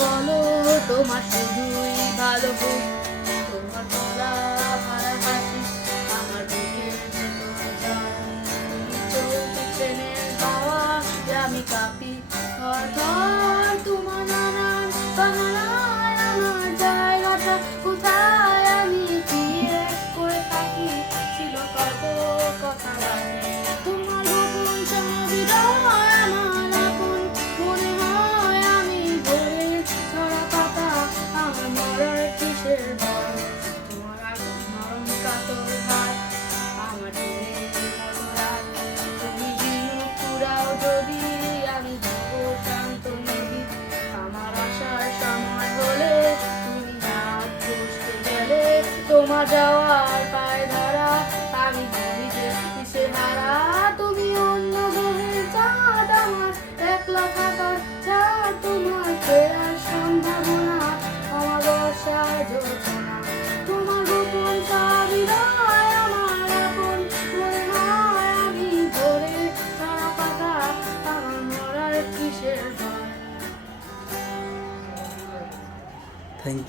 বলো তোমার শুধুই ভালো হোক। তোমার গলা ভরা হাসি আমার বুকের ভেতর যায়। তুমি চলতি ট্রেনের হাওয়া, আমি কাঁপি থর থর। তোমার নানান বাহানায় আমার জায়গাটা কোথায়, আমি বিয়ে করে থাকি ছিল কত কথা বাকি। তোমার গোপন সবিদয় আমার আপন মনে হয়, আমি ভোরের ঝরা পাতা আমার মরার কিসের ভয়। তোমার আগুন নরম কাতর হাত আমার দিনের মতো রাত। তুমি ঝিনুক কুড়াও যদি, আমি দেব শান্ত নদী। আমার আসার সময় হলে তুমি হাত ঘষতে গেলে, তোমার যাওয়ার পায়ে ধরা আমি ঘুমিতে দিশেহারা। তুমি অন্য গ্রহের চাঁদ, আমার একলা থাকার চাঁদ। তোমার ফেরার সম্ভাবনা অমাবস্যা যোজনা। তোমার গোপন সবিদয় আমার আপন মনে হয়, আমি ভোরে ঝরা পাতা আমার মরার কিসের ভয়। Thank you.